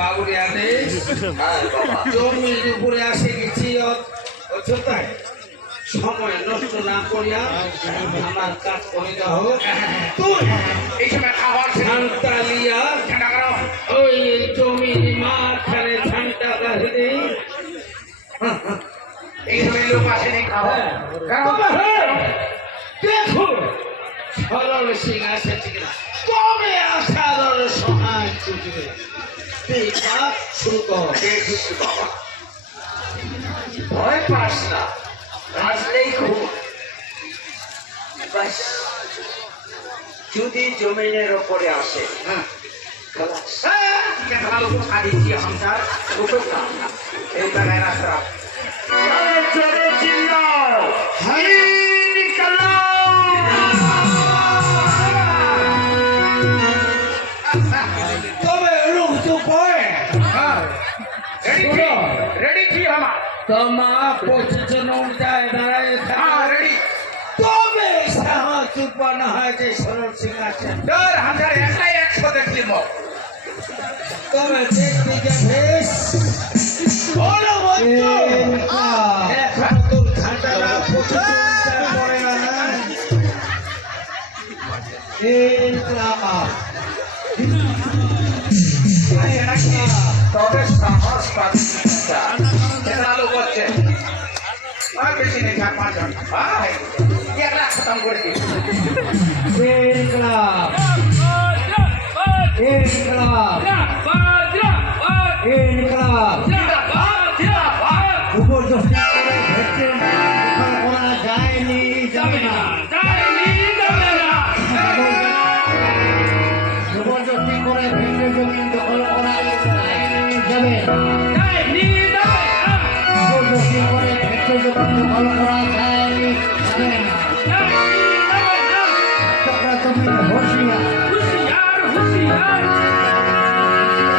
আদেশ হ্যাঁ জমির উপরে আসে গেছি সময় নষ্ট না করিয়া আমার কাজ করে দাও। তুই এই সময় খাবার ছিল ঝান্টা লিয়া ঠান্ডা করো। ওই জমির মাঝখানে ঝান্টা গাছে এই সময় লোক আসেনি খাবার। দেখো সরল সিং এসেছে কিনা তবে আসার সহায় খুঁজবে শুরু কর ভয় পাস না আসলেই খুব যদি জমিনের ওপরে আসে এই রাস্তা તમા પોઝિશનો ઊંચાઈ નારાયણ સારડી તો મે સાહ ચૂપવાના હોય છે સરળ સિંહાસન દર હાજર એકા એકસો દેખલી મો તમે ચેક બીજા ફેસ બોલો બોલો ખાતું ખાતાના પોઝિશન ઊંચાઈ પડ્યા એટલા તবে সাহস পাচ্ছি নেই চার পাঁচ জন ভাই এক লাখ খতম করে দিই যায়নি যাবে না জবরদস্তি করে ভিন্ন জমি দখল করা যাবে জবরদস্তি করে ভিন্ন জমি দখল করা না তোমরা তুমি হুঁশিয়ার আর তোমরা তুমি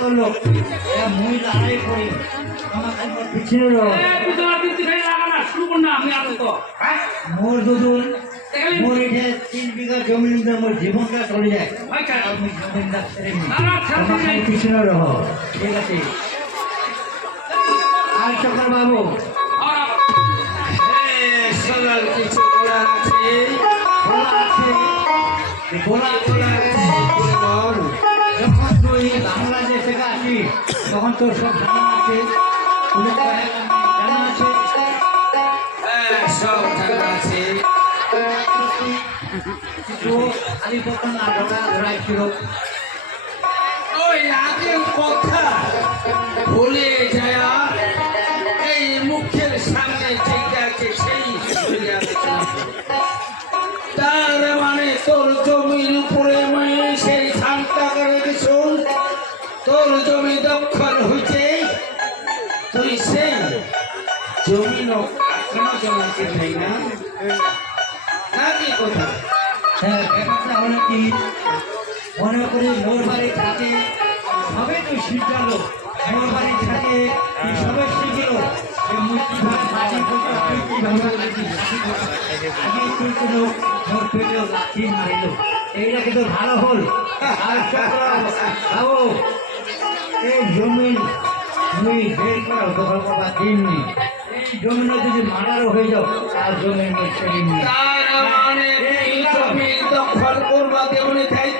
কত লোক এরা মুই লড়াই করি। আমার একবার পিছিয়ে রো। মোর দুদুন মোর এঠে তিন বিঘা জমি মোর জীবনটা চলে যায়। আমি ছেড়ে আমার পিছনে রহ ঠিক আছে। আর চক্র তখন তোর সব জানা আছে জানা আছে? সব জানা আছে। তো আলিপতন আলোটা ধরাইছিল ওই আগের কথা ভুলে এইটা কিন্তু ভালো হল বাবু এই জমি মুই বের করা দখল করবার দিননি এই জমিটা যদি মারারও হয়ে যাও তার মানে এই জমি দখল করবা দেবনে দায়িত্ব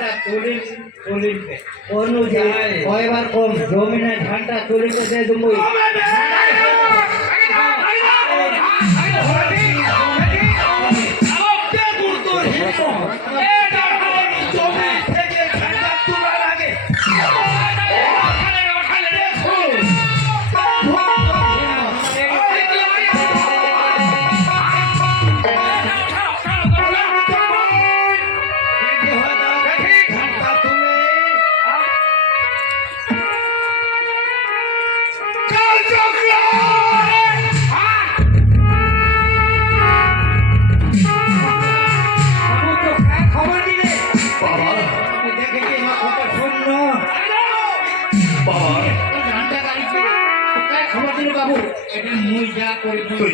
ধানটা তুলি তুলি অনুযায়ী যায়। কয়বার কম? জমিনে ধানটা তুলিতে দে তুমি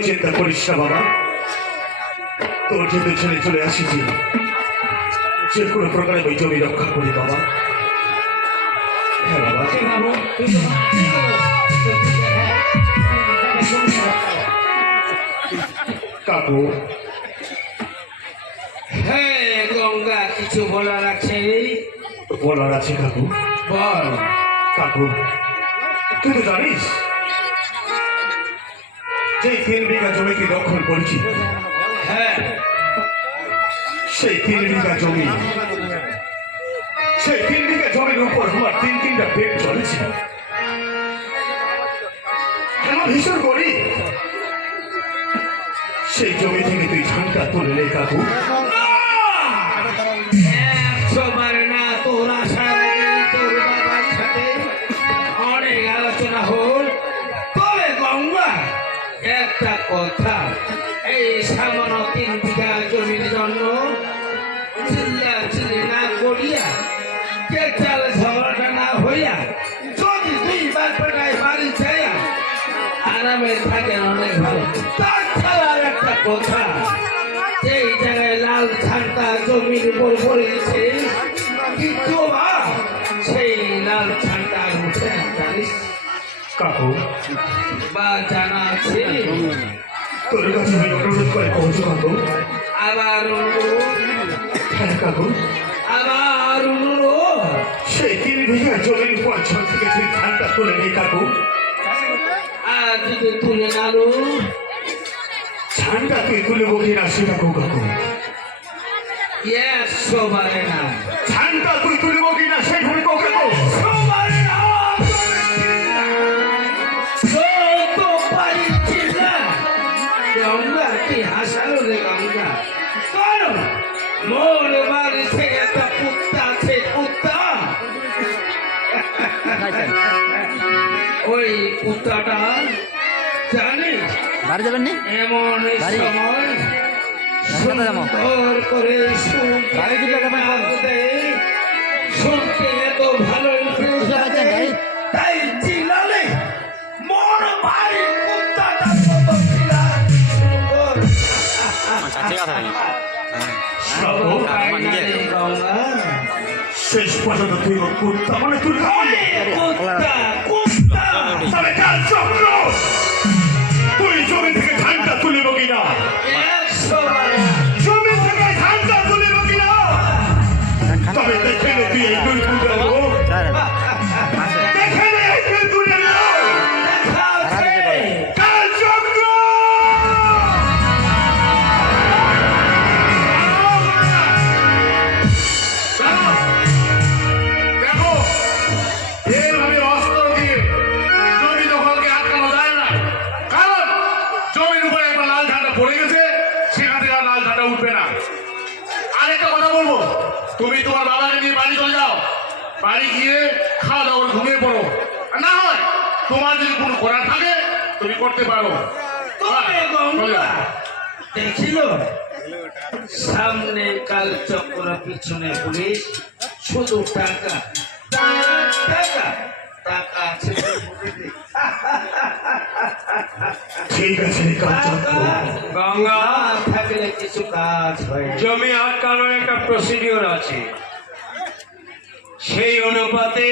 চিন্তা করিস না বাবা। তোর যেহেতু ছেলে চলে আসিছি যে। কোনো প্রকারে ওই জমি রক্ষা করি বাবা। হ্যাঁ বাবা। কাকু। হ্যাঁ গঙ্গা কিছু বলার আছে? বলার আছে কাকু। বল। কাকু তুই তো জানিস যে তিন বিঘা জমিকে দখল করেছি হ্যাঁ। সেই তিন বিঘা জমি। সেই তিন বিঘা জমির উপর আমার তিন তিনটা পেট চলেছে আমার ভীষণ করি সেই জমি থেকে তুই ধানটা তুলে নে কাকু। একটা কথা, এই সামান্য তিন বিঘা জমির জন্য চিল্লা চিল্লি না করিয়া কে চাল ঝগড়াটা না হইয়া, যদি দুই বার পেটায় বাড়ি যাইয়া আরামে থাকেন অনেক ভালো। তাছাড়া একটা কথা, যেই জায়গায় লাল ছানটা জমির উপর পড়েছে কিন্তু সেই লাল আর উঠে জানিস? কাকু বা জানা আছে। তোর কাছে আমি অনুরোধ করে পৌঁছ কাকু আবার অনুরোধ। হ্যাঁ কাকু আবার অনুরোধ। সেই তিন বিঘা জমির উপর ছ থেকে তুই ধানটা তুলে নে কাকু। আর যদি তুলে নালো ধানটা তুই তুলে বকি না সেটা কাকু। একশো বারে না। বাড়ি যাবেন নি? বাড়ি? বাড়ি চিল্লায়। ঠিক আছে। শেষ পর্যন্ত তুই কুত্তা মানে তুই কুত্তা কুত্তা তবে কাল চক্র ঠিক আছে গঙ্গা। থাকলে কিছু কাজ হয় জমি আটকানোর একটা প্রসিডিওর আছে। সেই অনুপাতে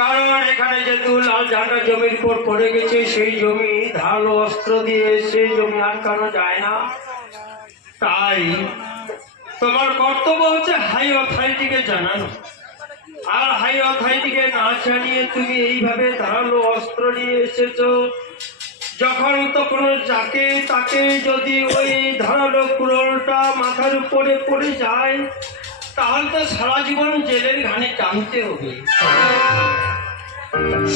কারণ এখানে যেহেতু লাল ঝান্ডা জমির উপর পড়ে গেছে সেই জমি ধান অস্ত্র দিয়ে সেই জমি আটকানো যায় না। তাই তোমার কর্তব্য হচ্ছে হাই অথরিটিকে জানানো। আর হাই অথরিটিকে না জানিয়ে তুমি এইভাবে ধারালো অস্ত্র নিয়ে এসেছ। যখন তো কোনো যাকে তাকে যদি ওই ধারালো কুড়োলটা মাথার উপরে পড়ে যায়, তাহলে তো সারা জীবন জেলের ঘানে টানতে হবে।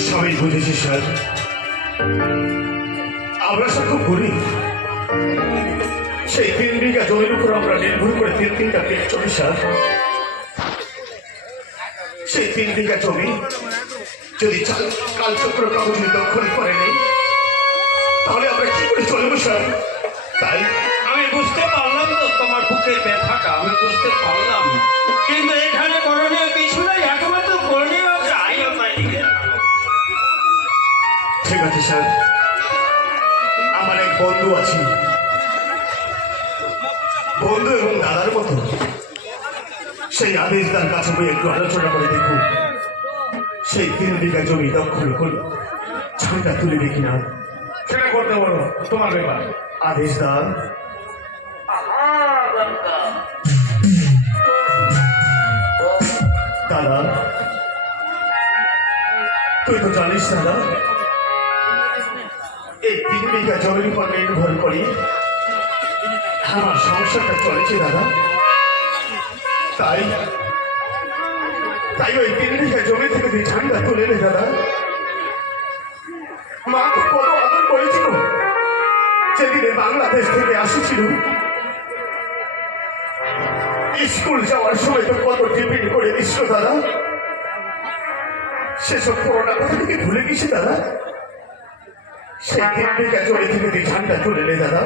সবই বুঝেছি, স্যার। আমরা স্যার খুব গরিব। সেই তিন বিঘা জমির উপর নির্ভর করে তিন তিনটা চলি স্যার সেই তিন বিঘা জমি যদি চাল- কালচক্র কাগজ দখল করে নেই তাহলে আমরা কি করে চলবো স্যার? তাই আমি বুঝতে পারলাম তো তোমার বুকের ব্যথাটা আমি বুঝতে পারলাম। কিন্তু এখানে করণীয় কিছু নাই একমাত্র করণীয় হচ্ছে আই ঠিক আছে স্যার। আমার এক বন্ধু আছে বন্ধু এবং দাদার মতো। সেই আদেশ তার কাছে বই একটু আলোচনা করে দেখুন। সেই তিন বিঘা জমি দখল করে ছয়টা তুলে দেখি না। সেটা করতে বলো তোমার ব্যাপার। আদেশ দার দাদা তুই তো জানিস দাদা এই তিন বিঘা জমির উপর নির্ভর করি আমার সমস্যাটা চলেছে দাদা। তাই তাই ওই তিন বিঘা জমি থেকে তুই ঝান্ডা তুলে নে, দাদা। মা তো কত আদর করেছিল। যেদিনে বাংলাদেশ থেকে আসেছিল। স্কুল যাওয়ার সময় তো কত টিফিন করে দিচ্ছিল দাদা। সেসব করোনা কথা থেকে ভুলে গেছি, দাদা? সেই তিন বিঘা জমি থেকে তুই ঝান্ডা তুলে নে, দাদা।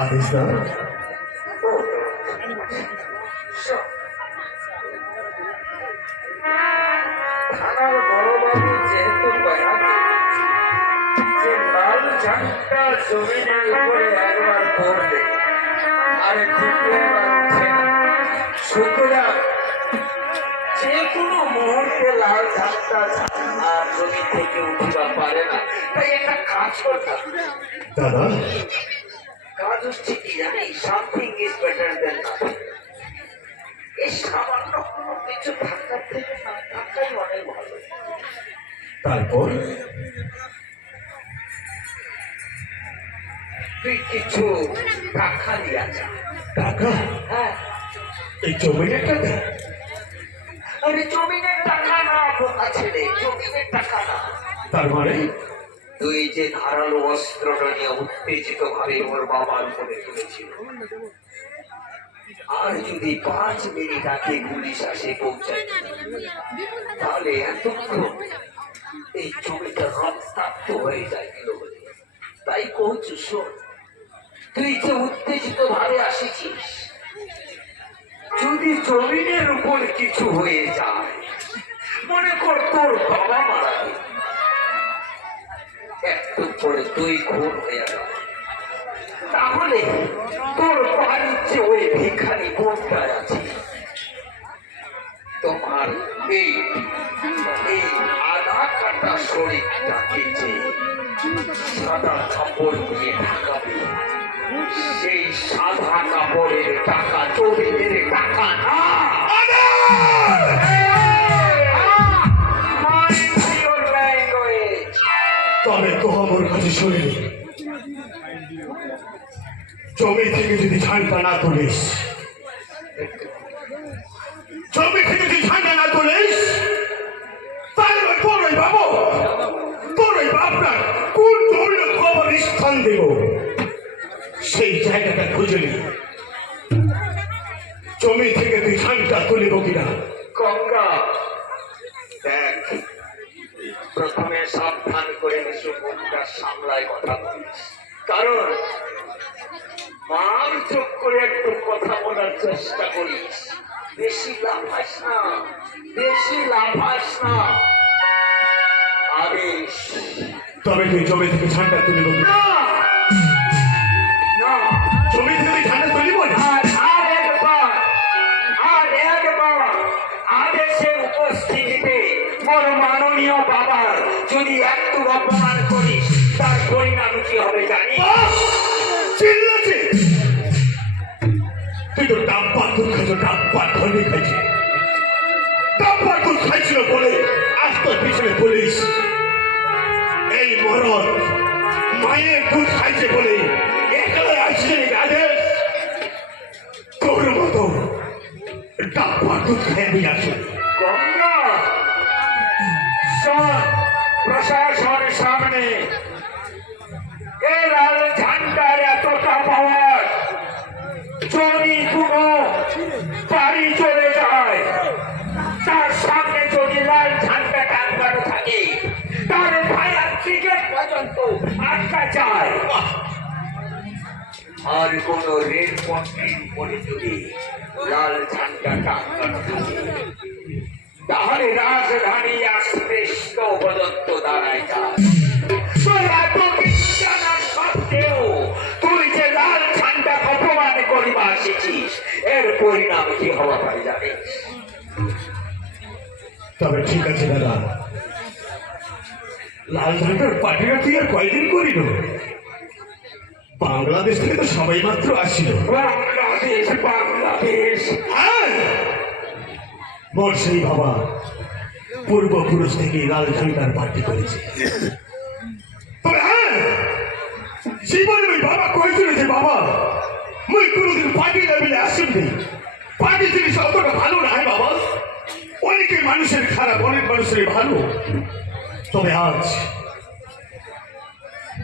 আদেশ দা থানার বড়বাবু যেহেতু বয়ানে যে লাল ঝান্ডা জমিনের উপরে একবার পড়লে আরে দ্বিতীয়বার উঠে আর জমি থেকে উঠিবা পারে না। তাই একটা কাজ করতাম দাদা? কাজ হচ্ছে কি জানি সামথিং ইজ বেটার দেন এই সামান্য কোনো কিছু থাকার থেকে না থাকাই অনেক ভালো তারপর? তুই কিছু টাকা দিয়া যা। টাকা? হ্যাঁ। এই জমির টাকা? আরে জমিনের টাকা না বোকা ছেলে জমিনের টাকা না। তার মানে? তুই যে ধারালো অস্ত্রটা নিয়ে উত্তেজিত ভাবে ওর বাবার উপরে তুলেছিল আর যদি পাঁচ মিনিট আগে পুলিশ আসে পৌঁছায়, তাহলে এতক্ষণ এই জমিটা রক্তাক্ত হয়ে যায় তাই কৌছু শোন, তুই যে উত্তেজিত ভাবে আসেছিস, যদি জমিনের উপর কিছু হয়ে যায়, মনে কর তোর বাবা মারা তুই খুন হয়ে গেল। তাহলে তোর ওই ভিখারি আছে, তোমার এই এই আধা কাটা শরীরটাকে যে সাদা কাপড় দিয়ে ঢাকাবে। সেই সাদা কাপড়ের টাকা চোরের টাকা না। তবে তো আমার কাছে শরীর জমি থেকে যদি ঝান্ডা না তুলিস, জমি থেকে যদি ঝান্ডা না তুলিস তাহলে ওই তোর ওই বাবু তোর ওই বাপটা কোন জমির খবর স্থান দেব? সেই জায়গাটা খুঁজে নি। জমি থেকে তুই ঝান্ডা তুলিব কিনা? তবে তুই জমি থেকে ঝান্ডা তুলে বলবি জমি থেকে তুই ঝান্ডা তুলি বল আর আর একবার আর একবার আদেশের উপস্থিতিতে মোর মাননীয় বাবার যদি একটু অপমান করিস তার পরিণাম কি হবে জানি চিল্লাছে তুই তো ডাব্বা খাইছো ডাব্বা ধর্মী খাইছি। ডাব্বা দুধ খাইছিল বলে মায়ের খাইছে বলে একলা আসছে আদেশ? তোর দুধ আমি আসি। যায় আর কোন রেল পথের উপরে যদি লাল ঝান্ডা টাঙ্গানো তাহলে রাজধানী তো পর্যন্ত দাঁড়ায় যায় যে লাল ঝান্ডা অপমান করিবা এসেছিস এর পরিণাম কি হওয়া পারে জানিস? তবে ঠিক আছে দাদা লাল ঝান্ডার পার্টিরা তুই আর কয়দিন করিল? বাংলাদেশ থেকে তো সবাই মাত্র আসছিল বাংলাদেশ বাংলাদেশ। হ্যাঁ! মোর সেই বাবা পূর্বপুরুষ থেকে লাল ঝান্ডার পার্টি করেছে। তবে হ্যাঁ! জীবনে ওই বাবা কয়েছিল যে বাবা? মুই কোনোদিন পার্টি লেভেলে আসেননি পার্টি জিনিস অতটা ভালো নয় বাবা। অনেকে মানুষের খারাপ অনেক মানুষের ভালো। তবে আজ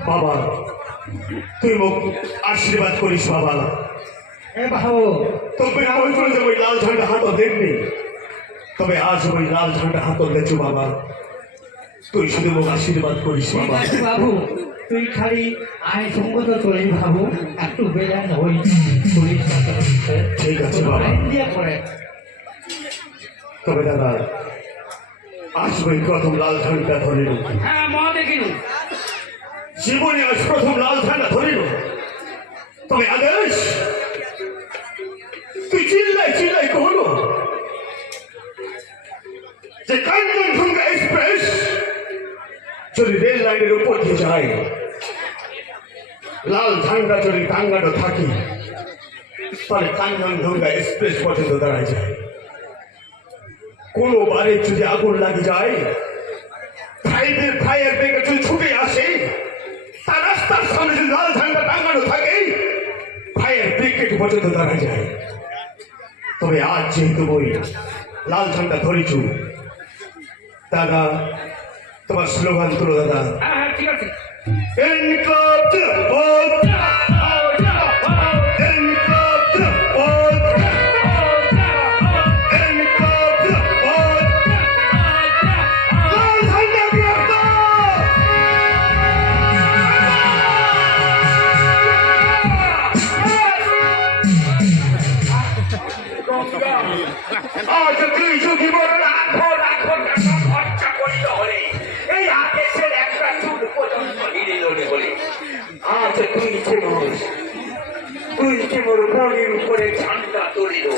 বাবা তুই মোক আশীর্বাদ করিস বাবা। তবে আমি করে যে ওই লাল ঝান্ডা হাতও দেখবি তবে আজ ওই লাল ঝান্ডা হাতও দেখছ বাবা। তুই শুধু মোক আশীর্বাদ করিস বাবা। বাবু তুই খালি আয় সঙ্গত চলে বাবু একটু বেজান হই। ঠিক আছে বাবা। তবে দাদা ওই প্রথম লাল ঝান্ডা ধরিল হ্যাঁ মা দেখিনু জীবনে আজ প্রথম লাল ঝান্ডা ধরিল তবে আদেশ? তুই চিল্লাই চিল্লাই কহলো যে কাঞ্চনজঙ্ঘা এক্সপ্রেস যদি রেল লাইনের উপর দিয়ে যায় লাল ঝান্ডা যদি টাঙ্গানো থাকি তাহলে কাঞ্চনজঙ্ঘা এক্সপ্রেস পর্যন্ত দাঁড়ায় যায়। কোনো বারে যদি আগুন লাগে যায় ভাইদের ভাইয়ের বেগে যদি ছুটে আসে তার রাস্তার সামনে যদি লাল ঝান্ডা টাঙ্গানো থাকে ভাইয়ের ব্রিগেড পর্যন্ত দাঁড়ায় যায়। তবে আজ যেহেতু বই লাল ঝান্ডা ধরেছু দাদা তোমার স্লোগান তুলো দাদা। হ্যাঁ হ্যাঁ ঠিক আছে। আজ তুই যে মোর তুই যে মোর বলির উপরে ঝান্ডা তুলিল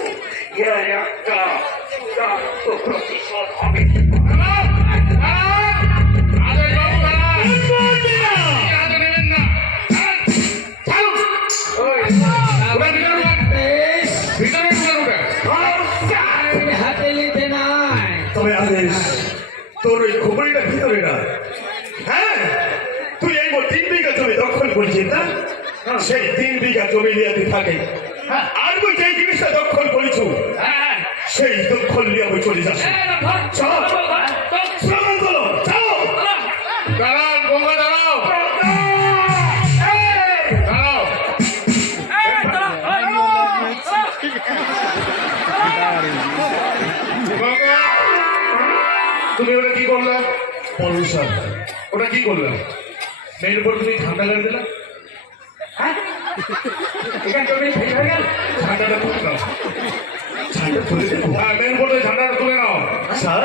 ইয়া একটা প্রতিশোধ হবে। সেই তিন বিঘা জমি নিয়ে থাকে। হ্যাঁ। আর তুই যেই জিনিসটা দখল করেছু সেই দখল নিয়ে আমি চলে যাচ্ছি। তুমি ওটা কি করলে? পলিউশন ওটা কি করলে? মেয়ের উপর তুমি ঠান্ডা গাড়ি দিলে? এটা তুমি ঠিক হয়ে গেল? ঠান্ডাটা তুলে নাও। তুলে হ্যাঁ মেন বোর্ডে ঠান্ডাটা তুলে নাও। স্যার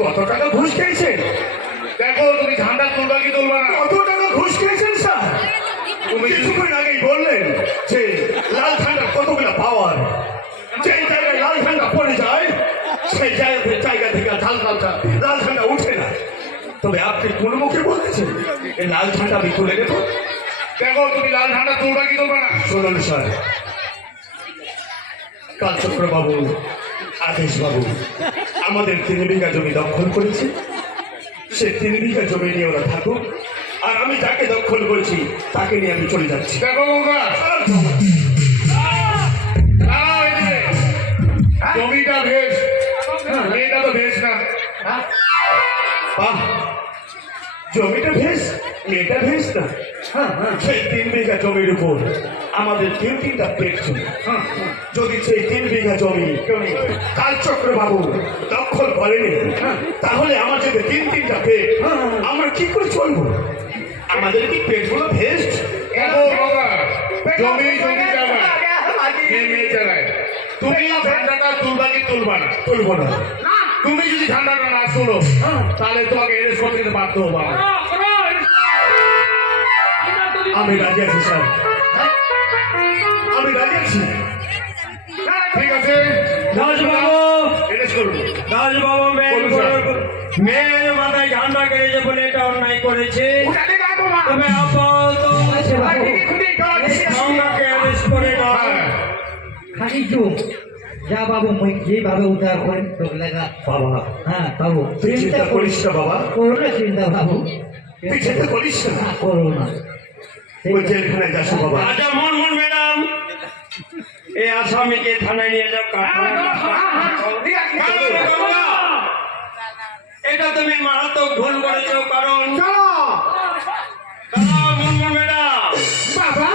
কত টাকা ঘুষ খেয়েছে দেখো তুমি ঝান্ডা তুলবা কি তুলবা না? কত টাকা ঘুষ খেয়েছেন স্যার? তুমি কিছুক্ষণ আগেই বললেন যে লাল ঠান্ডার কতগুলো পাওয়ার? যেই জায়গায় লাল ঠান্ডা পড়ে যায় সেই জায়গা জায়গা থেকে লাল ঠান্ডা লাল ঠান্ডা উঠে না। তবে আপনি কোন মুখে বলতেছেন? এই লাল ঠান্ডা আমি তুলে নেব? দেখো তুমি লাল ঝান্ডা তুলবা কি তুলবা না? শুনুন স্যার। কালচক্র বাবু আদেশ বাবু আমাদের তিন বিঘা জমি দখল করেছে। সে তিন বিঘা জমি নিয়ে ওরা থাকুক। আর আমি যাকে দখল করেছি তাকে নিয়ে আমি চলে যাচ্ছি। দেখো। জমিটা ভেস মেয়েটা তো ভেস না। বাহ। জমিটা ভেস মেয়েটা ভেস না। সেই তিন বিঘা জমির উপর আমাদের তিন তিনটা পেট ছিল। যদি সেই তিন বিঘা জমি কালচক্র বাবু দখল করেনি তাহলে আমার যদি তিন তিনটা পেট আমরা কি করে চলবো? আমাদের কি পেটগুলো ভেস্ট? জমি জমি মেয়ে মেয়ে জায়গায় তুমি ঝান্ডাটা তুলবা কি তুলবা না? তুলবো না। তুমি যদি ঝান্ডাটা না তুলো তাহলে তোমাকে এরেস্ট করতে দিতে বাধ্য হব। আমি রাজি আছি স্যার। আমি রাজি আছি। ঠিক আছে। দাসবাবু দাসবাবু মেয়ের। করে- মাথায় ঝান্ডা কেড়েছে বলে এটা অন্যায় করেছে। তবে আপাতত করে হ্যাঁ। খালি চুপ। যা বাবু মই যেভাবে উদ্ধার লেখা বাবা। হ্যাঁ বাবু চিন্তা করিস না বাবা। করো না চিন্তা বাবু। তুই চিন্তা করিস না। করো না। ওই জেলখানায় যাস না বাবা। আচ্ছা মনমোহন ম্যাডাম। এই আসামিকে থানায় নিয়ে যাও কারণ এটা তুমি মারাত্মক ভুল করেছ কারণ মনমোহন ম্যাডাম। বাবা।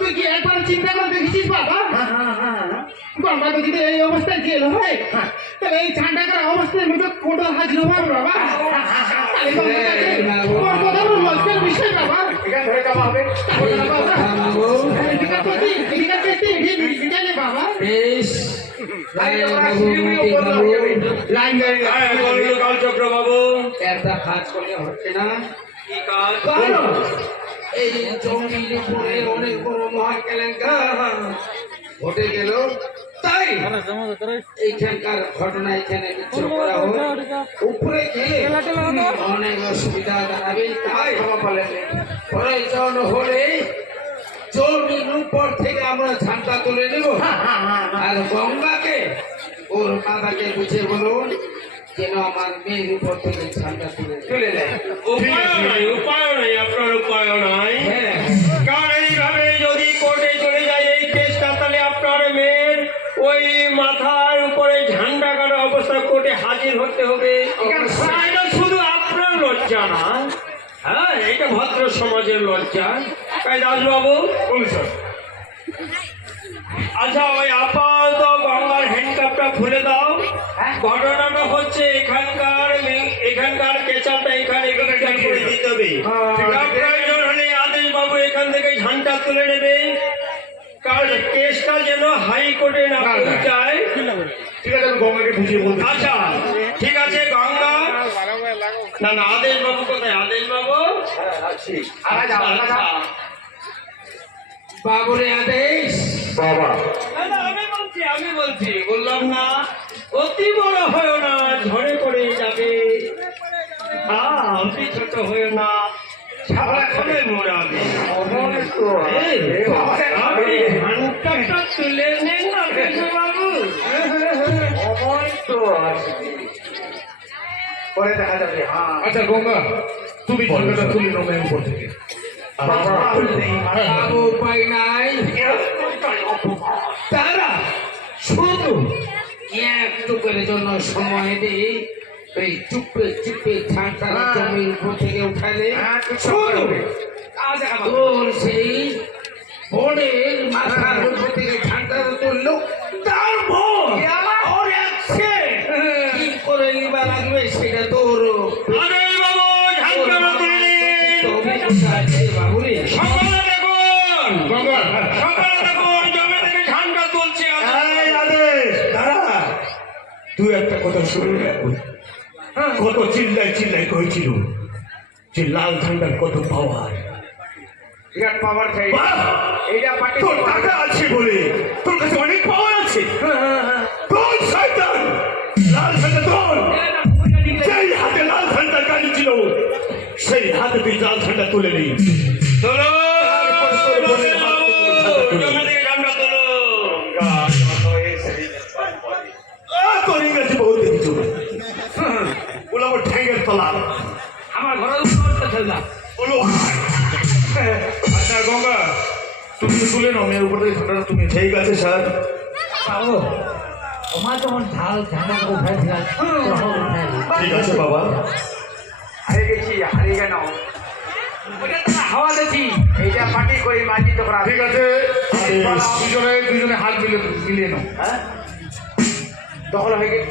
তুই কি একবার চিন্তা করে দেখেছিস বাবা? গঙ্গা নদীতে এই অবস্থায় গেল হয়? তাহলে এই ঠান্ডাকার অবস্থায় মধ্যে কোটো হাজির হবে বাবা তাহলে গঙ্গাটাকে বড় বড় লজ্জার বিষয় বাবা থামবো এদিকে তো তুই এদিকে তো তুই এদিকে এদিকে নে বাবা? বেশ। বাবু মতি বাবু লাইন হ্যাঁ, বলুন কালচক্র বাবু একটা কাজ করলে হচ্ছে না? কি কাজ? এই জমির উপরে অনেক বড় মহা কেলেঙ্কার। ঘটে গেল। তাই এইখানকার ঘটনা এখানে বিচার করা হোক উপরে গেলে অনেক অসুবিধা দাঁড়াবে তাই ক্ষমা প্রয়োজন হলে জমির উপর থেকে আমরা ঝান্ডা তুলে নেব। আর গঙ্গাকে ওর বাবাকে বুঝে বলুন যেন আমার মেয়ের উপর থেকে ঝান্ডা তুলে তুলে নেয়। উপায় নাই উপায় নাই আপনার উপায় নাই। হ্যাঁ। ওই মাথার উপরে ঝান্ডা কাটা অবস্থা কোর্টে হাজির হতে হবে। এটা শুধু আপনার লজ্জা না। হ্যাঁ এটা ভদ্র সমাজের লজ্জা। তাই দাসবাবু বলুন স্যার। আচ্ছা ওই আপাতত গঙ্গার হ্যান্ডকাপটা খুলে দাও। ঘটনাটা হচ্ছে এখানকার এখানকার কেচালটা এখানে এখানে করে দিতে হবে তার প্রয়োজন হলে আদেশ বাবু এখান থেকে ঝান্ডা তুলে নেবে কারণ কেসটা যেন হাইকোর্টে না না, না। পৌঁছায় ঠিক আছে আমি গঙ্গাকে বুঝিয়ে বলতে আচ্ছা ঠিক আছে গঙ্গা না আদেশ বাবু কোথায়? আদেশ বাবু। বাবুরে আদেশ। বাবা। আমি বলছি আমি বলছি বললাম না অতি বড় হয় না ঝড়ে পড়ে যাবে। হ্যাঁ অতি ছোট হয় না ছাড়া করে মোড়াবে এই, আপনি ঘন্টাটা তুলে নেন না বাবু পরে দেখা যাবে হ্যাঁ। আচ্ছা গঙ্গা তুমি ঝান্ডাটা তুলে নাও উপর থেকে। উপায় নাই তারা শুধু একটু করে জন্য সময় দিই এই চুপে চুপে ঠান্ডা জমির উপর থেকে উঠালে তোর সেই বোনের মাথার উপর থেকে ঠান্ডা তুললো। কথা শুনে রাখুন কত চিল্লাই চিল্লাই করেছিল যে লাল ঝান্ডার কত পাওয়ার। বিরাট পাওয়ার চাই! এইটা পার্টি তোর টাকা আছে বলে তোর কাছে অনেক পাওয়ার আছে। তোর শয়তান! লাল ঝান্ডা তোর! সেই হাতে লাল ঝান্ডার গাড়ি ছিল সেই হাতে তুই লাল ঝান্ডা তুলে নিই তোর আমার আমার ঘরের উপর খেললাম বলো। আচ্ছা গঙ্গা তুমি তুলে নাও মেয়ের উপর থেকে তুমি ঠিক আছে স্যার। বাবু তোমার ঝাল উঠাইছিলাম তখন উঠাইলি ঠিক আছে বাবা। হারিয়ে গেছি হারিয়ে হাওয়া দেখি এইটা পার্টি করি মাঝি তো ঠিক আছে দুজনে দুজনে হাত মিলে মিলিয়ে নাও। হ্যাঁ? দখল হয়ে গেছে।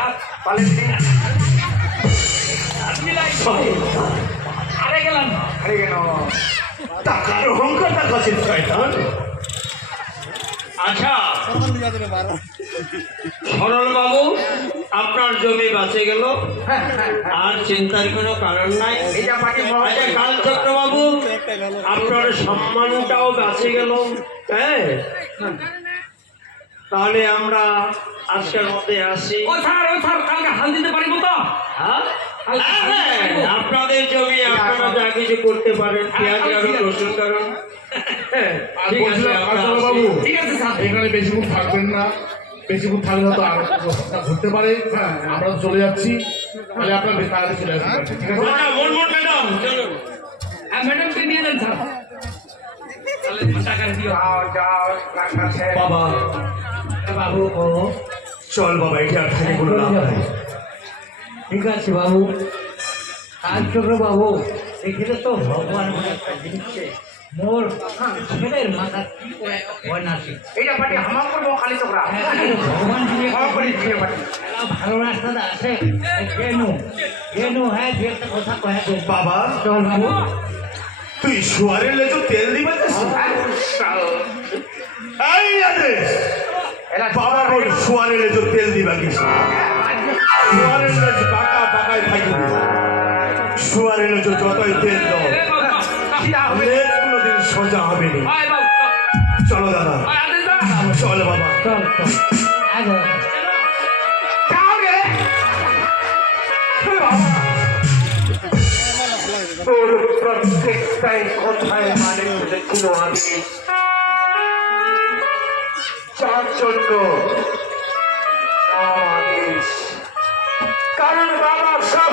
হাত পালেন গেলাম টাকার শয়তান আচ্ছা সরল বাবু আপনার জমি বাঁচে গেল। আর চিন্তার কোনো কারণ নাই। আচ্ছা কাল চক্র বাবু আপনার সম্মানটাও বাঁচে গেল। হ্যাঁ? তাহলে আমরা আজকের মধ্যে আসি। ও স্যার ও স্যার কালকে হাল দিতে পারব তো? হ্যাঁ? হ্যাঁ, আপনাদের জমি আপনারা যা কিছু করতে পারেন পেঁয়াজ কারণ রসুন কারণ হ্যাঁ, ঠিক আছে, স্যার। এখানে বেশিক্ষণ থাকবেন না বেশিক্ষণ থাকলে হয়তো আর ঘুরতে পারে। হ্যাঁ। আমরা চলে যাচ্ছি তাহলে আপনার তাড়াতাড়ি চলে আসবেন ঠিক আছে? না, ম্যাডাম চলুন। ম্যাডামকে নিয়ে যান স্যার। তাহলে টাকা দিও বাবা। বাবু চল বাবা এটা আর থেকে কোনো লাভ নাই। ঠিক আছে বাবু। কাজ চক্র বাবু এখানে তো ভগবান বলে একটা জিনিস আছে। মোর ছেলের মাথা কি করে হয় না। এইটা পার্টি হামাম করব খালি তোমরা ভগবান যদি ক্ষমা করি দিয়ে ভালো রাস্তাটা আছে কেনু কেনু হ্যাঁ দু একটা কথা কয়ে বাবা চল বাবু। তুই শুয়ারের লেজো তেল দিবে এই আদেশ! বাবা বল শুয়ারের লেজো তেল দিবা কিছু। শুয়ারের লেজ পাকা পাকায় থাকবে শুয়ারের লেজো যতই তেল দাও। লেজ কোনোদিন সোজা হবে না। আয় বাবু। চলো দাদা। চল বাবা। চল চল। তোর প্রত্যেকটাই কথায় মানে ছিল আমি চার জন্য কারণ বাবা সব